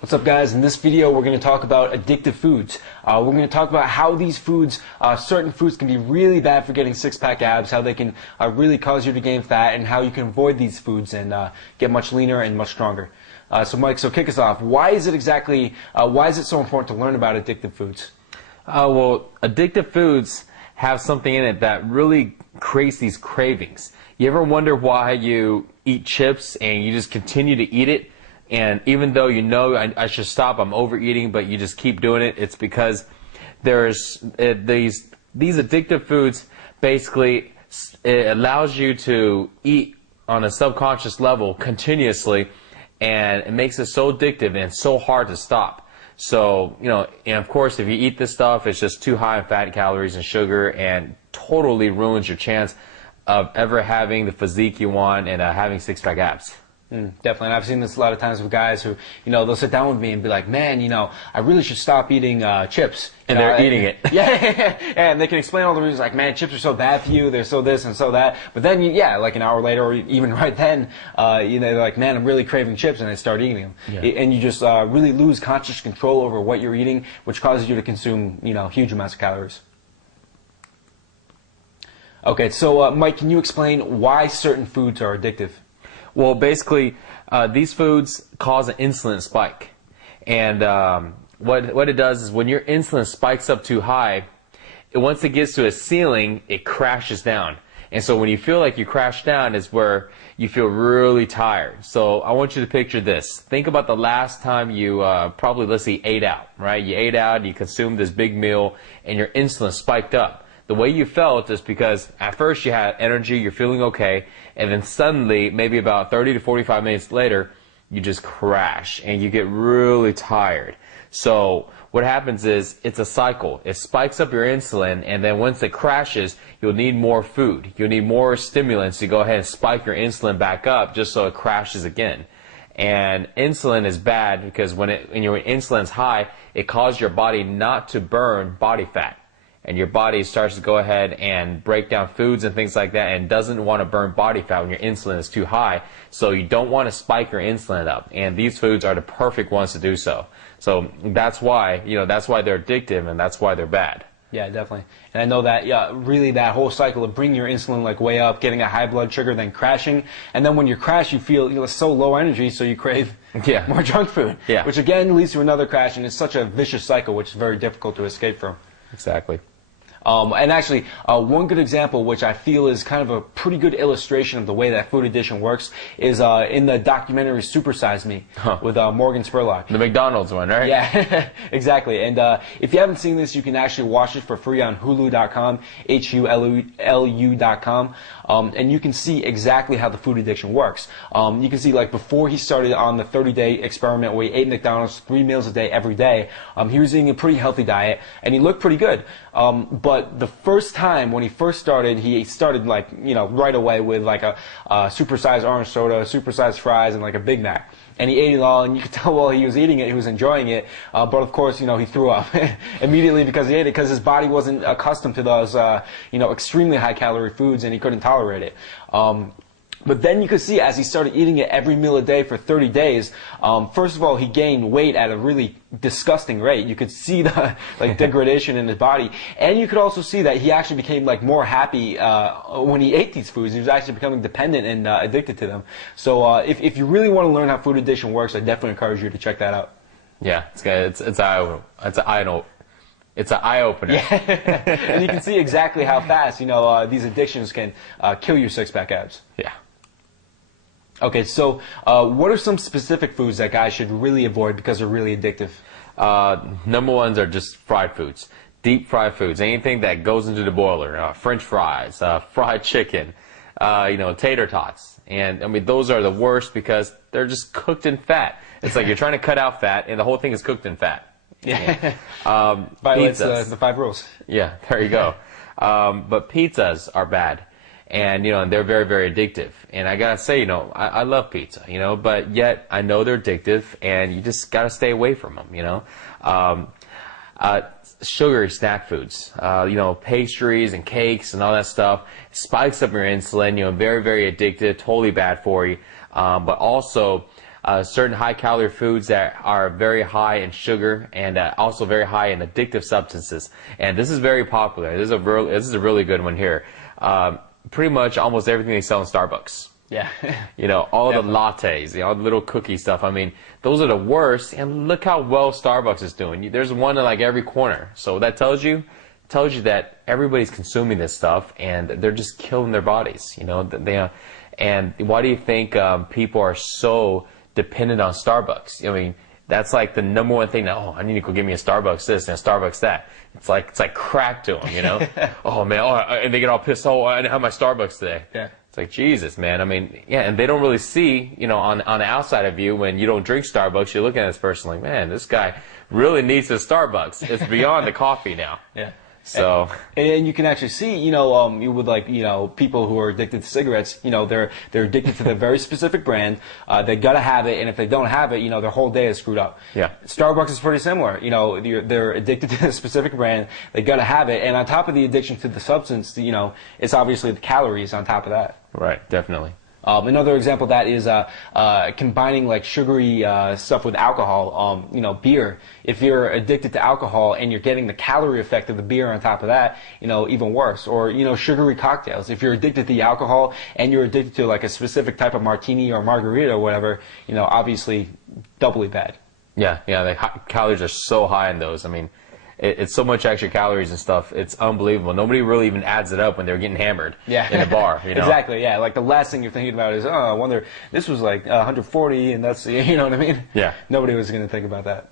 What's up, guys? In this video we're going to talk about addictive foods. We're going to talk about how these foods, certain foods can be really bad for getting six-pack abs, how they can really cause you to gain fat, and how you can avoid these foods and get much leaner and much stronger. So Mike, kick us off. Why is it so important to learn about addictive foods? Well, addictive foods have something in it that really creates these cravings. You ever wonder why you eat chips and you just continue to eat it? And even though you know I should stop, I'm overeating, but you just keep doing it. It's because there's these addictive foods. Basically, it allows you to eat on a subconscious level continuously, and it makes it so addictive and so hard to stop. So, and of course, if you eat this stuff, it's just too high in fat, calories, and sugar, and totally ruins your chance of ever having the physique you want and having six-pack abs. Definitely, and I've seen this a lot of times with guys who, they'll sit down with me and be like, man, I really should stop eating chips. And they're eating it. Yeah, and they can explain all the reasons, like, man, chips are so bad for you, they're so this and so that. But then, like an hour later, or even right then, they're like, man, I'm really craving chips, and they start eating them. Yeah. And you just really lose conscious control over what you're eating, which causes you to consume, huge amounts of calories. Okay, so Mike, can you explain why certain foods are addictive? Well, basically, these foods cause an insulin spike. And what it does is when your insulin spikes up too high, once it gets to a ceiling, it crashes down. And so when you feel like you crash down is where you feel really tired. So I want you to picture this. Think about the last time you probably, let's say, ate out, right? You ate out, you consumed this big meal, and your insulin spiked up. The way you felt is because at first you had energy, you're feeling okay, and then suddenly, maybe about 30 to 45 minutes later, you just crash and you get really tired. So what happens is it's a cycle. It spikes up your insulin, and then once it crashes, you'll need more food. You'll need more stimulants to go ahead and spike your insulin back up just so it crashes again. And insulin is bad because when your insulin's high, it causes your body not to burn body fat. And your body starts to go ahead and break down foods and things like that, and doesn't want to burn body fat when your insulin is too high. So you don't want to spike your insulin up, and these foods are the perfect ones to do so. So that's why, that's why they're addictive, and that's why they're bad. Yeah, definitely. And I know that, really that whole cycle of bringing your insulin like way up, getting a high blood sugar, then crashing. And then when you crash, you feel so low energy, so you crave more junk food. Yeah. Which again leads to another crash, and it's such a vicious cycle, which is very difficult to escape from. Exactly. And actually, one good example, which I feel is kind of a pretty good illustration of the way that food addiction works, is in the documentary Super Size Me with Morgan Spurlock. The McDonald's one, right? Yeah, exactly. And if you haven't seen this, you can actually watch it for free on Hulu.com, HULU.com. And you can see exactly how the food addiction works. You can see, like, before he started on the 30-day experiment where he ate McDonald's 3 meals a day every day, he was eating a pretty healthy diet, and he looked pretty good. But the first time when he first started, he started like, right away with like a supersized orange soda, supersized fries, and like a Big Mac. And he ate it all, and you could tell while he was eating it, he was enjoying it. But of course, he threw up immediately because he ate it, because his body wasn't accustomed to those, extremely high calorie foods, and he couldn't tolerate it. But then you could see as he started eating it every meal a day for 30 days, first of all, he gained weight at a really disgusting rate. You could see the degradation in his body, and you could also see that he actually became more happy when he ate these foods. He was actually becoming dependent and addicted to them. So if you really want to learn how food addiction works, I definitely encourage you to check that out. Yeah, it's good. It's an eye-opener. Yeah. And you can see exactly how fast these addictions can kill your six-pack abs. Yeah. Okay, so what are some specific foods that guys should really avoid because they're really addictive? Number ones are just fried foods. Deep fried foods. Anything that goes into the boiler. French fries, fried chicken, tater tots. And, I mean, those are the worst because they're just cooked in fat. It's like you're trying to cut out fat, and the whole thing is cooked in fat. Yeah. Violates the 5 rules. Yeah, there you go. But pizzas are bad. And, and they're very, very addictive. And I gotta say, I love pizza, but yet I know they're addictive, and you just gotta stay away from them, Sugary snack foods, pastries and cakes and all that stuff spikes up your insulin, very, very addictive, totally bad for you. But also, certain high-calorie foods that are very high in sugar and also very high in addictive substances. And this is very popular. This is a really good one here. Pretty much almost everything they sell in Starbucks. Yeah. You know, all the lattes, you know, all the little cookie stuff. I mean, those are the worst. And look how well Starbucks is doing. There's one in like every corner. So that tells you that everybody's consuming this stuff and they're just killing their bodies. You know, and why do you think people are so dependent on Starbucks? I mean, that's like the number one thing. Oh, I need to go get me a Starbucks this and a Starbucks that. It's like crack to them, you know. Oh man, and they get all pissed. Oh, I didn't have my Starbucks today. Yeah. It's like, Jesus, man. I mean, yeah, and they don't really see, you know, on the outside of you when you don't drink Starbucks, you're looking at this person like, man, this guy really needs his Starbucks. It's beyond the coffee now. Yeah. So, and you can actually see, you know, you would like, you know, people who are addicted to cigarettes, you know, they're addicted to the very specific brand. They gotta have it, and if they don't have it, you know, their whole day is screwed up. Yeah. Starbucks is pretty similar. You know, they're addicted to a specific brand. They gotta have it, and on top of the addiction to the substance, you know, it's obviously the calories on top of that. right, definitely. Another example of that is combining like sugary stuff with alcohol. You know, beer. If you're addicted to alcohol and you're getting the calorie effect of the beer on top of that, you know, even worse. Or, you know, sugary cocktails. If you're addicted to the alcohol and you're addicted to like a specific type of martini or margarita or whatever, you know, obviously doubly bad. Yeah, the calories are so high in those. I mean, it's so much extra calories and stuff. It's unbelievable. Nobody really even adds it up when they're getting hammered in a bar. You know? Exactly. Yeah. Like the last thing you're thinking about is, oh, I wonder this was like 140, and that's, you know what I mean? Yeah. Nobody was going to think about that.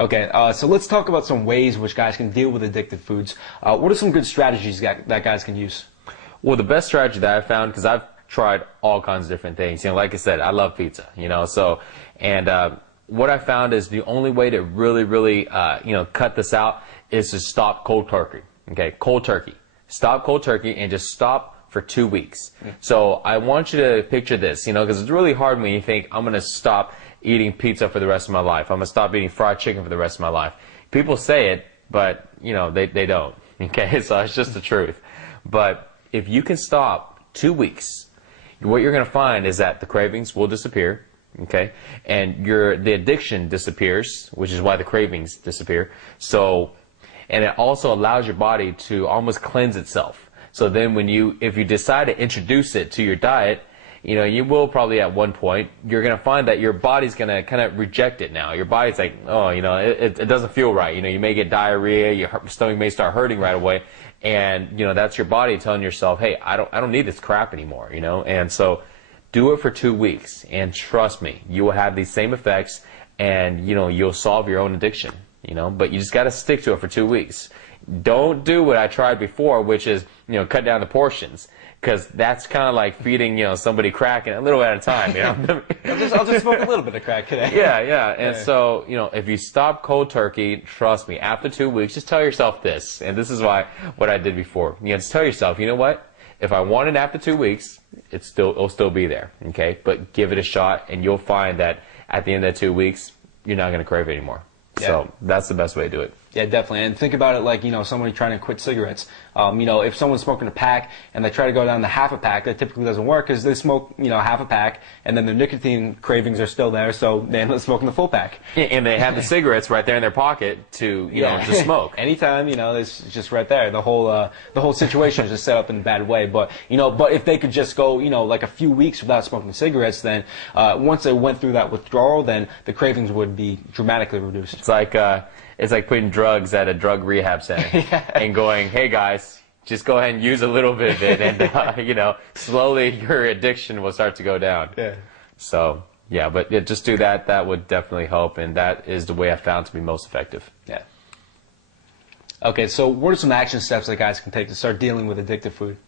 Okay. So let's talk about some ways which guys can deal with addictive foods. What are some good strategies that guys can use? Well, the best strategy that I found, because I've tried all kinds of different things. You know, like I said, I love pizza. You know, so what I found is the only way to really, you know, cut this out is to stop cold turkey. Okay, cold turkey. Stop cold turkey and just stop for 2 weeks. So I want you to picture this, you know, because it's really hard when you think, I'm going to stop eating pizza for the rest of my life. I'm going to stop eating fried chicken for the rest of my life. People say it, but, you know, they don't. Okay, so it's just the truth. But if you can stop 2 weeks, what you're going to find is that the cravings will disappear. Okay, and the addiction disappears, which is why the cravings disappear. So, and it also allows your body to almost cleanse itself. So then if you decide to introduce it to your diet, you know, you will probably at one point, you're going to find that your body's going to kind of reject it now. Your body's like, oh, you know, it doesn't feel right. You know, you may get diarrhea, your stomach may start hurting right away. And, you know, that's your body telling yourself, hey, I don't need this crap anymore, you know. And so do it for 2 weeks, and trust me, you will have these same effects, and, you know, you'll solve your own addiction, you know. But you just got to stick to it for 2 weeks. Don't do what I tried before, which is, you know, cut down the portions, because that's kind of like feeding, you know, somebody crack a little at a time, you know. I'll just smoke a little bit of crack today. Yeah. And so, you know, if you stop cold turkey, trust me, after 2 weeks, just tell yourself this, and this is what I did before. You know, just tell yourself, you know what? If I want it after 2 weeks, it'll still be there, okay? But give it a shot, and you'll find that at the end of that 2 weeks, you're not going to crave it anymore. Yeah. So that's the best way to do it. Yeah, definitely. And think about it like, you know, somebody trying to quit cigarettes. You know, if someone's smoking a pack and they try to go down to half a pack, that typically doesn't work because they smoke, you know, half a pack and then their nicotine cravings are still there, so they end up smoking the full pack. And they have the cigarettes right there in their pocket to, you know, to smoke. Anytime, you know, it's just right there. The whole situation is just set up in a bad way. But, you know, if they could just go, you know, like a few weeks without smoking cigarettes, then once they went through that withdrawal, then the cravings would be dramatically reduced. It's like putting drugs at a drug rehab center and going, hey guys, just go ahead and use a little bit of it, and you know, slowly your addiction will start to go down. Yeah. So yeah, but just do that. That would definitely help, and that is the way I found to be most effective. Yeah. Okay, so what are some action steps that guys can take to start dealing with addictive food?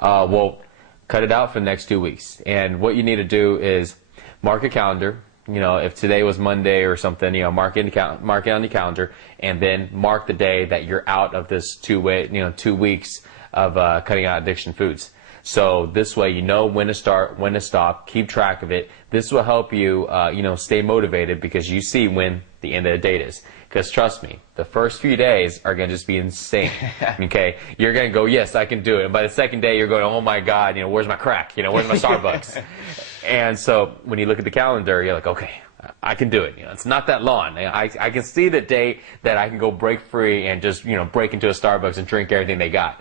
Well, cut it out for the next 2 weeks, and what you need to do is mark a calendar. You know, if today was Monday or something, you know, mark it on the calendar, and then mark the day that you're out of this 2 weeks of cutting out addiction foods. So this way, you know when to start, when to stop, keep track of it. This will help you, you know, stay motivated because you see when the end of the date is. Because trust me, the first few days are going to just be insane. Okay, you're going to go, yes, I can do it. And by the second day, you're going, oh my God, you know, where's my crack? You know, where's my Starbucks? And so when you look at the calendar, you're like, okay, I can do it. You know, it's not that long. I can see the day that I can go break free and just, you know, break into a Starbucks and drink everything they got.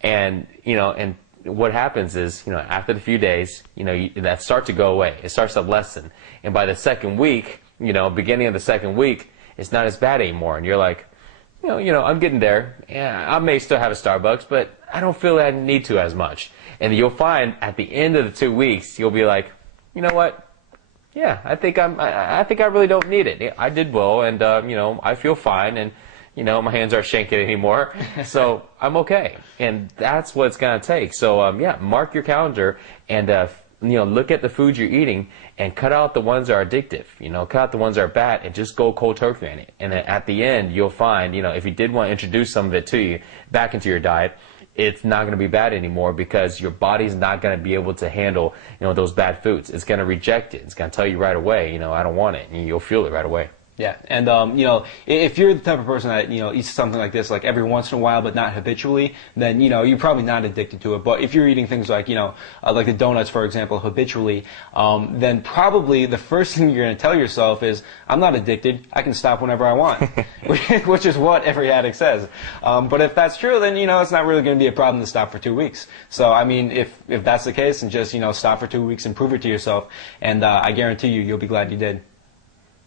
And, you know, and what happens is, you know, after the few days, you know, that starts to go away. It starts to lessen. And by the second week, you know, beginning of the second week, it's not as bad anymore. And you're like, you know, I'm getting there. Yeah, I may still have a Starbucks, but I don't feel that I need to as much. And you'll find at the end of the 2 weeks, you'll be like, you know what? Yeah, I think I really don't need it. I did well, and you know, I feel fine, and you know, my hands aren't shaking anymore, so I'm okay. And that's what it's gonna take. So yeah, mark your calendar and you know, look at the food you're eating and cut out the ones that are addictive. You know, cut out the ones that are bad and just go cold turkey on it. And then at the end, you'll find, you know, if you did want to introduce some of it to you back into your diet, it's not going to be bad anymore because your body's not going to be able to handle, you know, those bad foods. It's going to reject it. It's going to tell you right away, you know, I don't want it, and you'll feel it right away. Yeah, and you know, if you're the type of person that, you know, eats something like this like every once in a while but not habitually, then, you know, you're probably not addicted to it. But if you're eating things like, you know, like the donuts, for example, habitually, then probably the first thing you're going to tell yourself is, I'm not addicted, I can stop whenever I want, which is what every addict says. But if that's true, then, you know, it's not really going to be a problem to stop for 2 weeks. So, I mean, if that's the case, then just, you know, stop for 2 weeks and prove it to yourself, and I guarantee you'll be glad you did.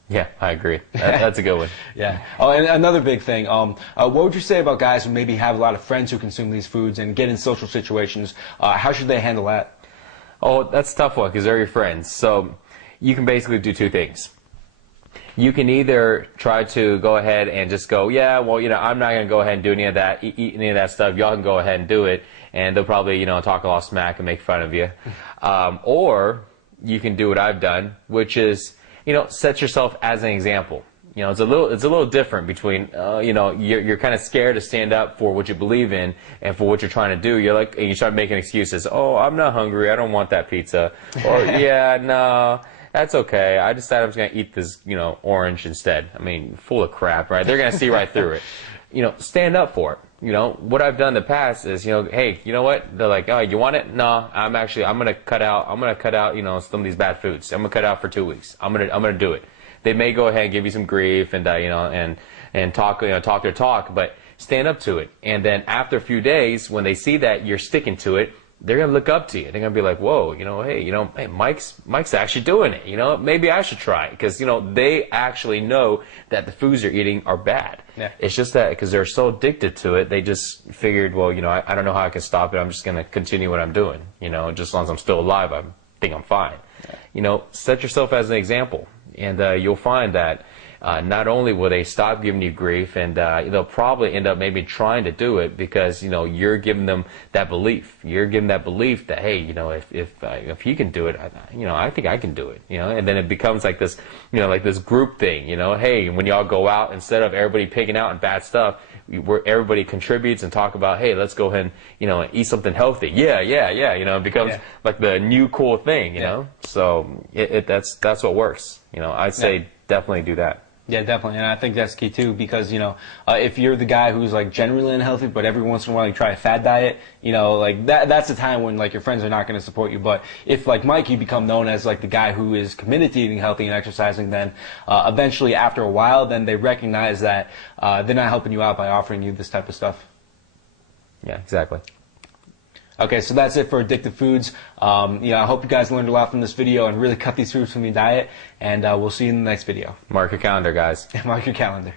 Yeah, I agree. That's a good one. Yeah. Oh, and another big thing, what would you say about guys who maybe have a lot of friends who consume these foods and get in social situations? How should they handle that? Oh, that's a tough one because they're your friends. So you can basically do two things. You can either try to go ahead and just go, yeah, well, you know, I'm not going to go ahead and do any of that, eat any of that stuff. Y'all can go ahead and do it, and they'll probably, you know, talk a lot of smack and make fun of you. Or you can do what I've done, which is, you know, set yourself as an example. You know, it's a little different between, you know, you're kind of scared to stand up for what you believe in and for what you're trying to do. You're like, and you start making excuses. Oh, I'm not hungry. I don't want that pizza. Or, yeah, no, that's okay. I decided I'm just going to eat this, you know, orange instead. I mean, full of crap, right? They're going to see right through it. You know, stand up for it. You know, what I've done in the past is, you know, hey, you know what? They're like, oh, you want it? No, I'm going to cut out, you know, some of these bad foods. I'm going to cut out for 2 weeks. I'm going to do it. They may go ahead and give you some grief and, you know, and talk, you know, talk their talk, but stand up to it. And then after a few days, when they see that you're sticking to it, they're going to look up to you. They're going to be like, whoa, you know, hey, Mike's actually doing it. You know, maybe I should try it. Because, you know, they actually know that the foods they're eating are bad. Yeah. It's just that because they're so addicted to it, they just figured, well, you know, I don't know how I can stop it. I'm just going to continue what I'm doing. You know, just as long as I'm still alive, I think I'm fine. Yeah. You know, set yourself as an example. And you'll find that not only will they stop giving you grief, and they'll probably end up maybe trying to do it because, you know, you're giving them that belief. You're giving that belief that, hey, you know, if he can do it, you know, I think I can do it. You know, and then it becomes like this, you know, like this group thing. You know, hey, when y'all go out, instead of everybody picking out and bad stuff, where everybody contributes and talk about, hey, let's go ahead and, you know, eat something healthy. Yeah. You know, it becomes like the new cool thing. You know, so that's what works. You know, I'd say definitely do that. Yeah, definitely, and I think that's key too, because, you know, if you're the guy who's like generally unhealthy, but every once in a while you try a fad diet, you know, like that's the time when like your friends are not going to support you. But if like Mike, you become known as like the guy who is committed to eating healthy and exercising, then eventually after a while, then they recognize that they're not helping you out by offering you this type of stuff. Yeah, exactly. Okay, so that's it for addictive foods. You know, I hope you guys learned a lot from this video and really cut these foods from your diet. And we'll see you in the next video. Mark your calendar, guys. Mark your calendar.